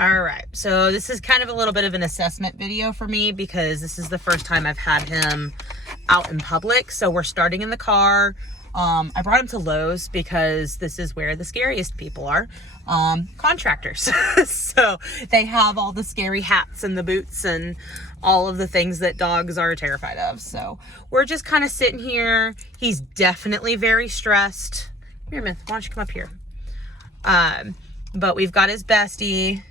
All right, so this is kind of a little bit of an assessment video for me because this is the first time I've had him out in public. So we're starting in the car. I brought him to Lowe's because this is where the scariest people are, contractors. So they have all the scary hats and the boots and all of the things that dogs are terrified of. So we're just kind of sitting here. He's definitely very stressed. Here, Myth, why don't you come up here? But we've got his bestie,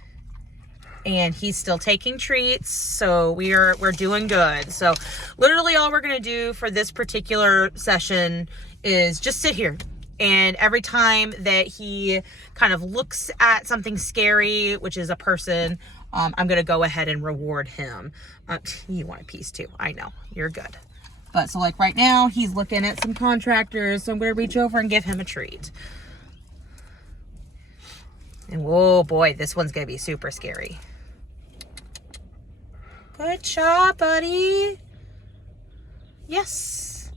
and he's still taking treats, so we're doing good. So literally all we're gonna do for this particular session is just sit here, and every time that he kind of looks at something scary, which is a person, I'm gonna go ahead and reward him. You want a piece too, I know, you're good. But so like right now, he's looking at some contractors, so I'm gonna reach over and give him a treat. And whoa boy, this one's gonna be super scary. Good job, buddy. Yes.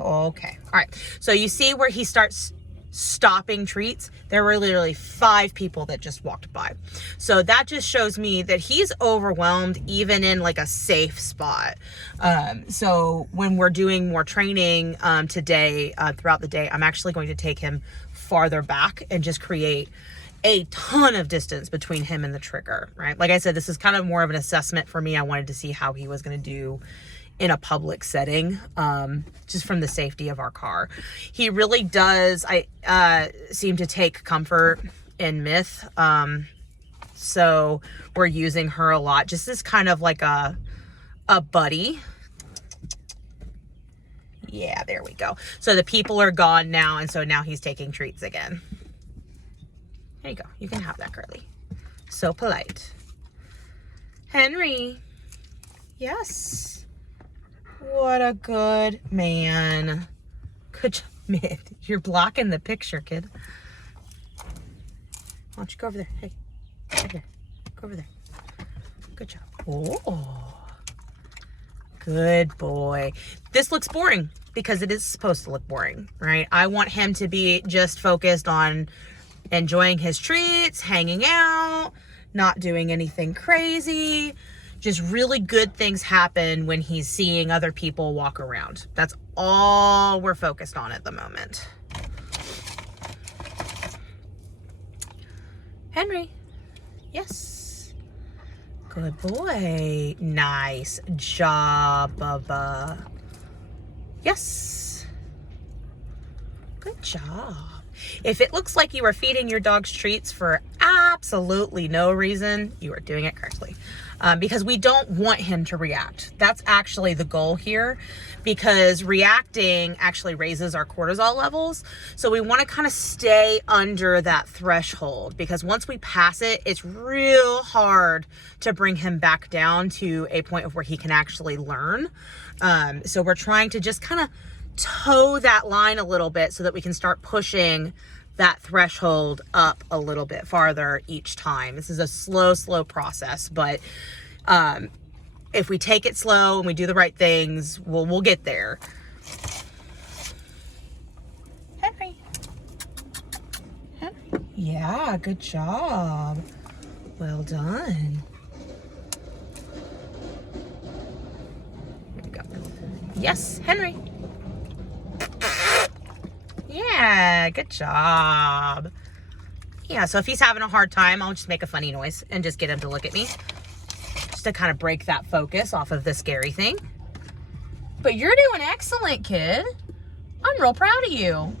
Okay. All right. So you see where he starts stopping treats? There were literally 5 people that just walked by. So that just shows me that he's overwhelmed even in like a safe spot. So when we're doing more training today, throughout the day, I'm actually going to take him farther back and just create a ton of distance between him and the trigger, right? Like I said, this is kind of more of an assessment for me. I wanted to see how he was going to do in a public setting, just from the safety of our car. He really does, seem to take comfort in Myth. So we're using her a lot, just as kind of like a buddy. Yeah, there we go. So the people are gone now, and so now he's taking treats again. There you go. You can have that, Curly. So polite. Henry. Yes. What a good man. Good job, Myth. You're blocking the picture, kid. Why don't you go over there? Hey, over there. Go over there. Good job. Oh. Good boy. This looks boring because it is supposed to look boring, right? I want him to be just focused on enjoying his treats, hanging out, not doing anything crazy. Just really good things happen when he's seeing other people walk around. That's all we're focused on at the moment. Henry. Yes. Good boy. Nice job, Bubba. Yes. Good job. If it looks like you are feeding your dogs treats for absolutely no reason, you are doing it correctly. Because we don't want him to react. That's actually the goal here, because reacting actually raises our cortisol levels. So we want to kind of stay under that threshold, because once we pass it, it's real hard to bring him back down to a point of where he can actually learn. So we're trying to just kind of toe that line a little bit so that we can start pushing that threshold up a little bit farther each time. This is a slow process, but if we take it slow and we do the right things, we'll get there. Henry. Henry. Yeah, good job. Well done. Here we go. Yes, Henry. Yeah, good job. Yeah, so if he's having a hard time, I'll just make a funny noise and just get him to look at me. Just to kind of break that focus off of the scary thing. But you're doing excellent, kid. I'm real proud of you.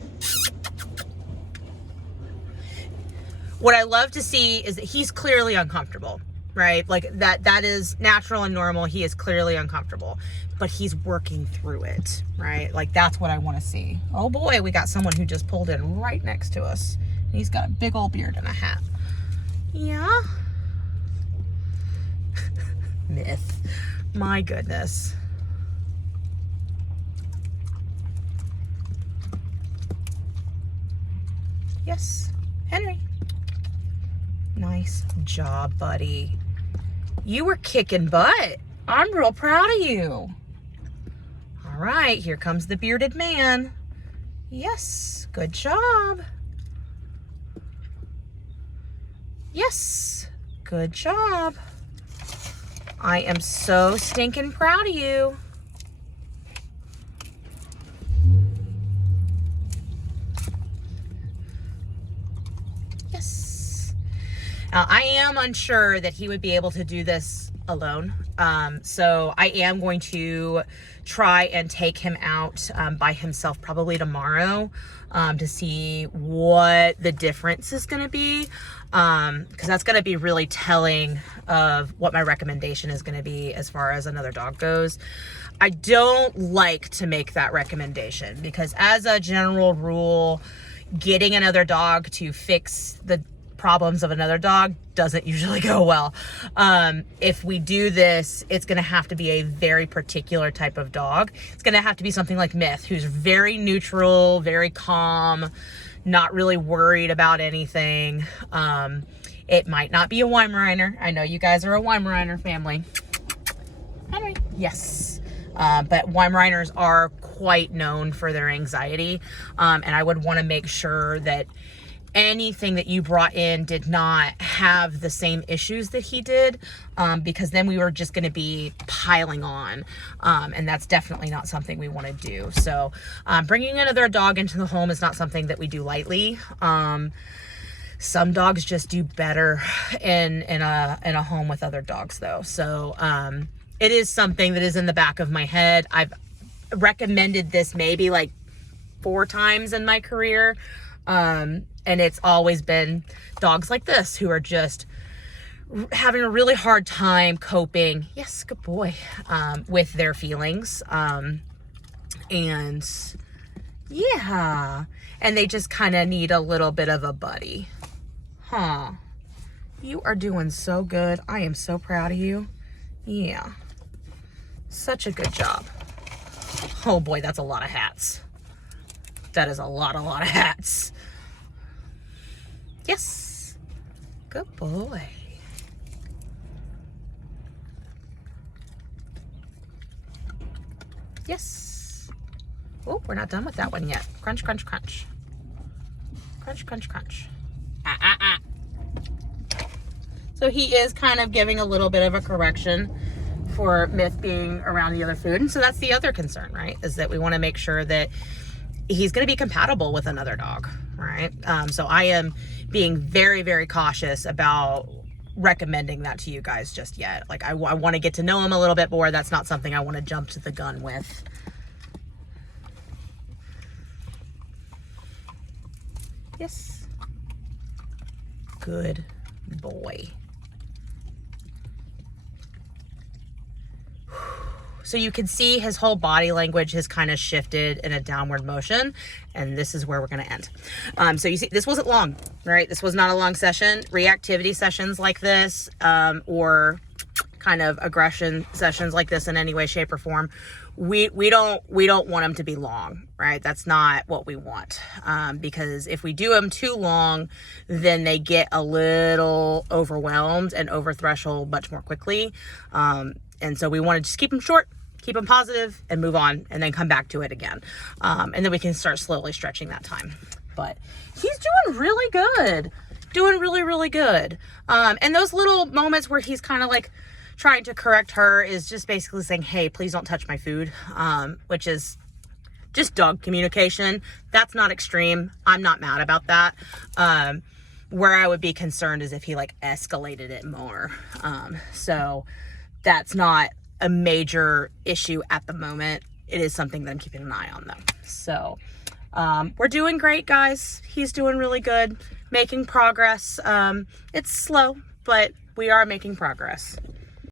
What I love to see is that he's clearly uncomfortable, right? Like that is natural and normal. He is clearly uncomfortable, but he's working through it, right? Like that's what I want to see. Oh boy, we got someone who just pulled in right next to us. He's got a big old beard and a hat. Yeah. Myth. My goodness. Yes. Henry. Nice job, buddy. You were kicking butt. I'm real proud of you. All right, here comes the bearded man. Yes, good job. Yes, good job. I am so stinking proud of you. Yes. Now, I am unsure that he would be able to do this alone. So I am going to try and take him out by himself probably tomorrow to see what the difference is going to be. Because that's going to be really telling of what my recommendation is going to be as far as another dog goes. I don't like to make that recommendation because as a general rule, getting another dog to fix the problems of another dog doesn't usually go well. If we do this, it's going to have to be a very particular type of dog. It's going to have to be something like Myth, who's very neutral, very calm, not really worried about anything. It might not be a Weimaraner. I know you guys are a Weimaraner family. Henry. Yes. But Weimaraners are quite known for their anxiety. And I would want to make sure that anything that you brought in did not have the same issues that he did, because then we were just going to be piling on, and that's definitely not something we want to do. So bringing another dog into the home is not something that we do lightly. Some dogs just do better in a home with other dogs though. So it is something that is in the back of my head. I've recommended this maybe like 4 times in my career. And it's always been dogs like this who are just having a really hard time coping. Yes, good boy. With their feelings. And yeah, and they just kind of need a little bit of a buddy. Huh. You are doing so good. I am so proud of you. Yeah. Such a good job. Oh boy, that's a lot of hats. That is a lot of hats. Yes. Good boy. Yes. Oh, we're not done with that one yet. Crunch, crunch, crunch. Crunch, crunch, crunch. So he is kind of giving a little bit of a correction for Myth being around the other food. And so that's the other concern, right? Is that we want to make sure that he's going to be compatible with another dog, right? So I am being very, very cautious about recommending that to you guys just yet. Like I want to get to know him a little bit more. That's not something I want to jump to the gun with. Yes. Good boy. So you can see his whole body language has kind of shifted in a downward motion, and this is where we're going to end. So you see, this wasn't long, right? This was not a long session. Reactivity sessions like this, or kind of aggression sessions like this in any way, shape, or form, we don't want them to be long, right? That's not what we want, because if we do them too long, then they get a little overwhelmed and over threshold much more quickly. And so we want to just keep them short, keep them positive, and move on, and then come back to it again. And then we can start slowly stretching that time. But he's doing really good. Doing really, really good. And those little moments where he's kind of like trying to correct her is just basically saying, hey, please don't touch my food, which is just dog communication. That's not extreme. I'm not mad about that. Where I would be concerned is if he like escalated it more. So that's not a major issue at the moment. It is something that I'm keeping an eye on though. So we're doing great, guys. He's doing really good, making progress. It's slow, but we are making progress.